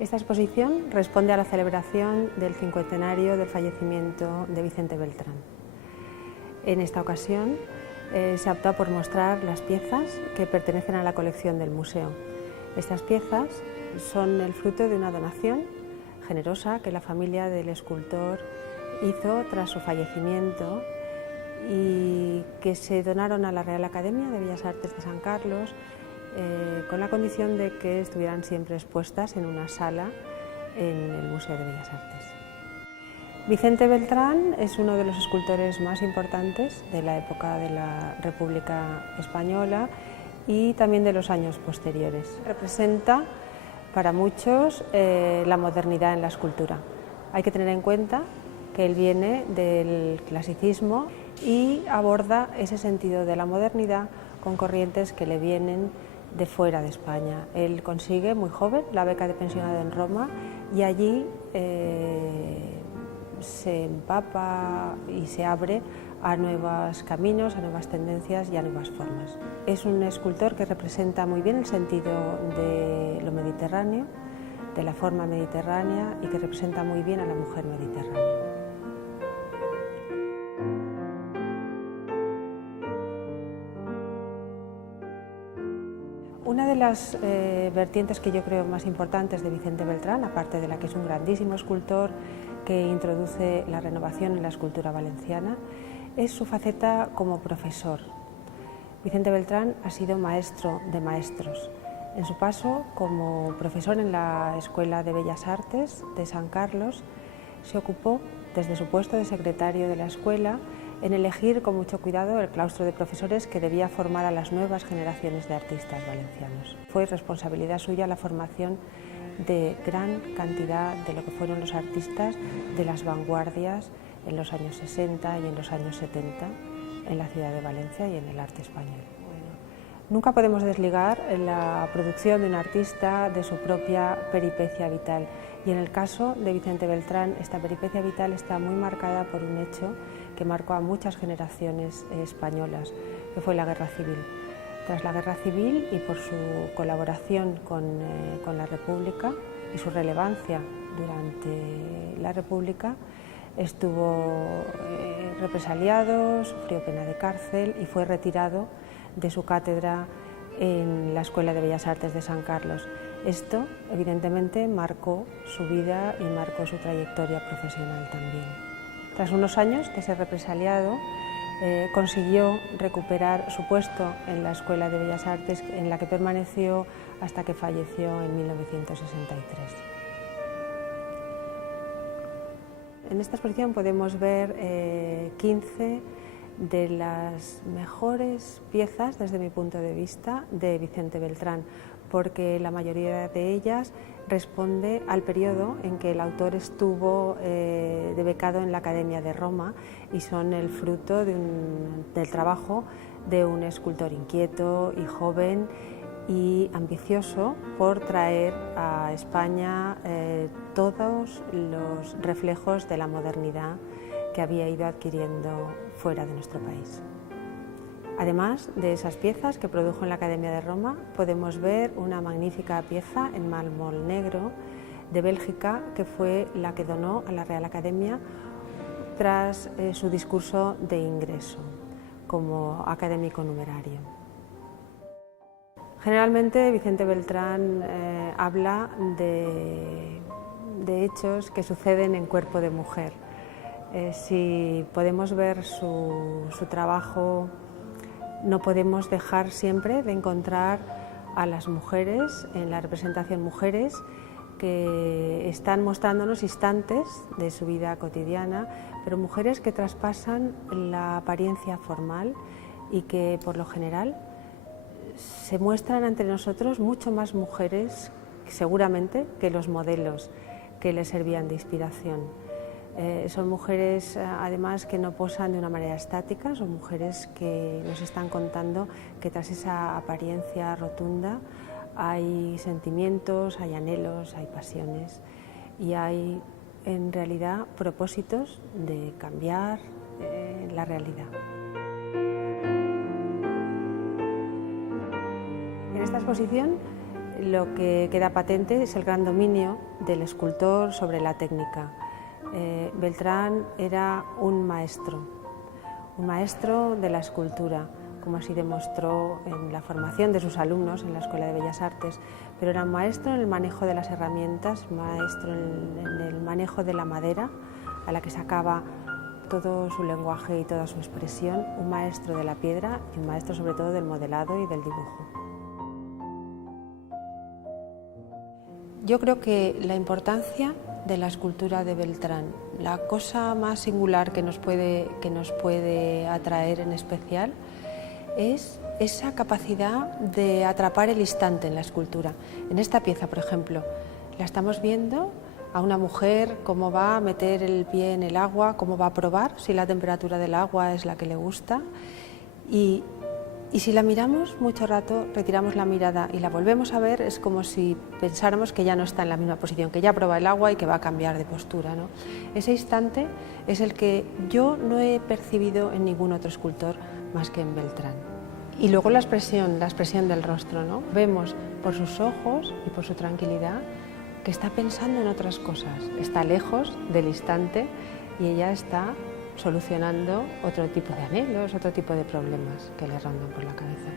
Esta exposición responde a la celebración del cincuentenario del fallecimiento de Vicente Beltrán. En esta ocasión se optó por mostrar las piezas que pertenecen a la colección del museo. Estas piezas son el fruto de una donación generosa que la familia del escultor hizo tras su fallecimiento y que se donaron a la Real Academia de Bellas Artes de San Carlos con la condición de que estuvieran siempre expuestas en una sala en el Museo de Bellas Artes. Vicente Beltrán es uno de los escultores más importantes de la época de la República Española y también de los años posteriores. Representa para muchos la modernidad en la escultura. Hay que tener en cuenta que él viene del clasicismo y aborda ese sentido de la modernidad con corrientes que le vienen de fuera de España. Él consigue muy joven la beca de pensionado en Roma y allí se empapa y se abre a nuevos caminos, a nuevas tendencias y a nuevas formas. Es un escultor que representa muy bien el sentido de lo mediterráneo, de la forma mediterránea y que representa muy bien a la mujer mediterránea. Una de las vertientes que yo creo más importantes de Vicente Beltrán, aparte de la que es un grandísimo escultor que introduce la renovación en la escultura valenciana, es su faceta como profesor. Vicente Beltrán ha sido maestro de maestros. En su paso como profesor en la Escuela de Bellas Artes de San Carlos, se ocupó, desde su puesto de secretario de la escuela, en elegir con mucho cuidado el claustro de profesores que debía formar a las nuevas generaciones de artistas valencianos. Fue responsabilidad suya la formación de gran cantidad de lo que fueron los artistas de las vanguardias en los años 60 y en los años 70 en la ciudad de Valencia y en el arte español. Nunca podemos desligar la producción de un artista de su propia peripecia vital y en el caso de Vicente Beltrán esta peripecia vital está muy marcada por un hecho que marcó a muchas generaciones españolas, que fue la Guerra Civil. Tras la Guerra Civil y por su colaboración con la República y su relevancia durante la República, estuvo represaliado, sufrió pena de cárcel y fue retirado de su cátedra en la Escuela de Bellas Artes de San Carlos. Esto, evidentemente, marcó su vida y marcó su trayectoria profesional también. Tras unos años de ser represaliado, consiguió recuperar su puesto en la Escuela de Bellas Artes, en la que permaneció hasta que falleció en 1963. En esta exposición podemos ver 15 de las mejores piezas, desde mi punto de vista, de Vicente Beltrán, porque la mayoría de ellas responde al periodo en que el autor estuvo de becado en la Academia de Roma y son el fruto del trabajo de un escultor inquieto y joven y ambicioso por traer a España todos los reflejos de la modernidad que había ido adquiriendo fuera de nuestro país. Además de esas piezas que produjo en la Academia de Roma, podemos ver una magnífica pieza en mármol negro de Bélgica, que fue la que donó a la Real Academia tras su discurso de ingreso como académico numerario. Generalmente Vicente Beltrán habla de hechos que suceden en cuerpo de mujer. Si podemos ver su trabajo, no podemos dejar siempre de encontrar a las mujeres, en la representación mujeres, que están mostrándonos instantes de su vida cotidiana, pero mujeres que traspasan la apariencia formal y que por lo general se muestran ante nosotros mucho más mujeres, seguramente, que los modelos que les servían de inspiración. Son mujeres, además, que no posan de una manera estática, son mujeres que nos están contando que tras esa apariencia rotunda hay sentimientos, hay anhelos, hay pasiones y hay, en realidad, propósitos de cambiar la realidad. En esta exposición lo que queda patente es el gran dominio del escultor sobre la técnica. Beltrán era un maestro de la escultura, como así demostró en la formación de sus alumnos en la Escuela de Bellas Artes, pero era un maestro en el manejo de las herramientas, maestro en el manejo de la madera, a la que sacaba todo su lenguaje y toda su expresión, un maestro de la piedra y un maestro sobre todo del modelado y del dibujo. Yo creo que la importancia de la escultura de Beltrán, la cosa más singular que nos puede atraer en especial, es esa capacidad de atrapar el instante en la escultura. En esta pieza, por ejemplo, la estamos viendo a una mujer cómo va a meter el pie en el agua, cómo va a probar si la temperatura del agua es la que le gusta, y si la miramos mucho rato, retiramos la mirada y la volvemos a ver, es como si pensáramos que ya no está en la misma posición, que ya prueba el agua y que va a cambiar de postura, ¿no? Ese instante es el que yo no he percibido en ningún otro escultor más que en Beltrán. Y luego la expresión del rostro, ¿no? Vemos por sus ojos y por su tranquilidad que está pensando en otras cosas, está lejos del instante y ella está solucionando otro tipo de anhelos, otro tipo de problemas que le rondan por la cabeza.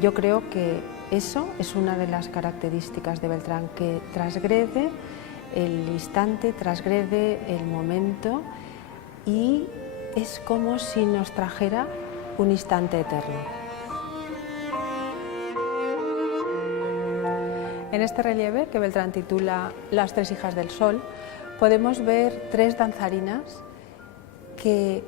Yo creo que eso es una de las características de Beltrán, que transgrede el instante, transgrede el momento y es como si nos trajera un instante eterno. En este relieve, que Beltrán titula Las tres hijas del sol, podemos ver tres danzarinas que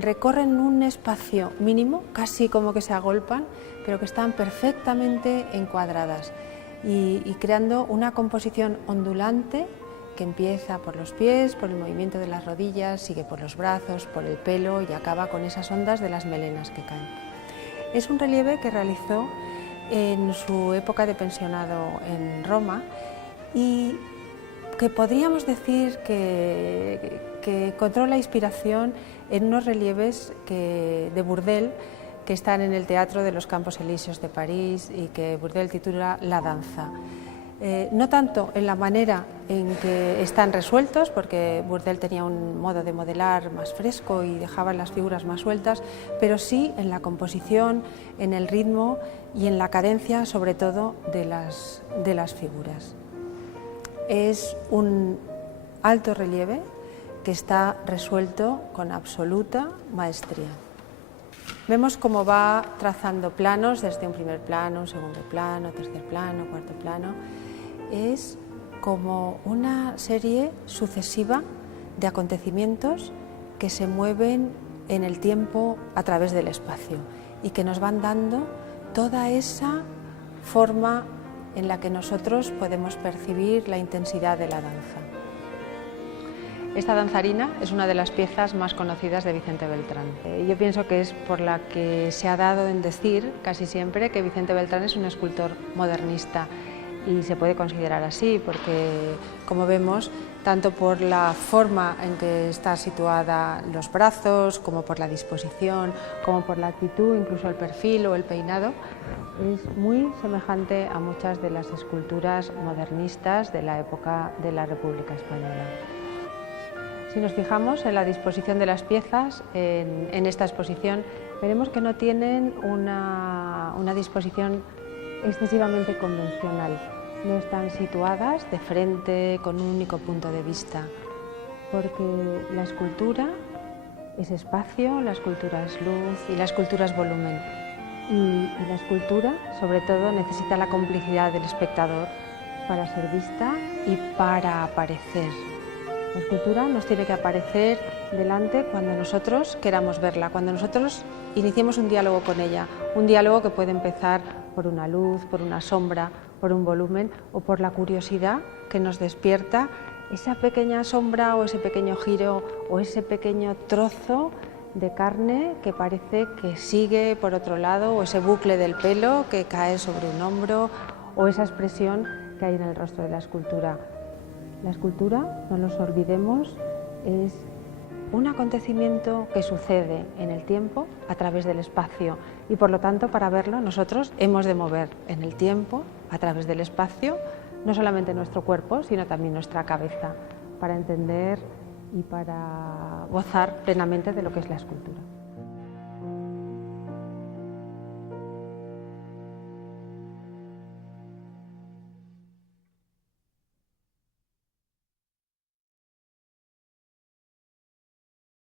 recorren un espacio mínimo, casi como que se agolpan, pero que están perfectamente encuadradas y creando una composición ondulante que empieza por los pies, por el movimiento de las rodillas, sigue por los brazos, por el pelo y acaba con esas ondas de las melenas que caen. Es un relieve que realizó en su época de pensionado en Roma y que podríamos decir que encontró la inspiración en unos relieves de Bourdelle que están en el Teatro de los Campos Elíseos de París y que Bourdelle titula La danza. No tanto en la manera en que están resueltos, porque Bourdelle tenía un modo de modelar más fresco y dejaba las figuras más sueltas, pero sí en la composición, en el ritmo y en la cadencia, sobre todo, de las figuras. Es un alto relieve que está resuelto con absoluta maestría. Vemos cómo va trazando planos desde un primer plano, un segundo plano, tercer plano, cuarto plano. Es como una serie sucesiva de acontecimientos que se mueven en el tiempo a través del espacio y que nos van dando toda esa forma en la que nosotros podemos percibir la intensidad de la danza. Esta danzarina es una de las piezas más conocidas de Vicente Beltrán. Yo pienso que es por la que se ha dado en decir casi siempre que Vicente Beltrán es un escultor modernista, y se puede considerar así porque, como vemos, tanto por la forma en que está situada los brazos, como por la disposición, como por la actitud, incluso el perfil o el peinado, es muy semejante a muchas de las esculturas modernistas de la época de la República Española. Si nos fijamos en la disposición de las piezas en esta exposición, veremos que no tienen una disposición excesivamente convencional. No están situadas de frente con un único punto de vista, porque la escultura es espacio, la escultura es luz y la escultura es volumen. Y la escultura, sobre todo, necesita la complicidad del espectador para ser vista y para aparecer. La escultura nos tiene que aparecer delante cuando nosotros queramos verla, cuando nosotros iniciemos un diálogo con ella, un diálogo que puede empezar por una luz, por una sombra, por un volumen o por la curiosidad que nos despierta esa pequeña sombra o ese pequeño giro o ese pequeño trozo de carne que parece que sigue por otro lado, o ese bucle del pelo que cae sobre un hombro, o esa expresión que hay en el rostro de la escultura. La escultura, no nos olvidemos, es un acontecimiento que sucede en el tiempo a través del espacio y, por lo tanto, para verlo nosotros hemos de mover en el tiempo a través del espacio, no solamente nuestro cuerpo, sino también nuestra cabeza, para entender y para gozar plenamente de lo que es la escultura.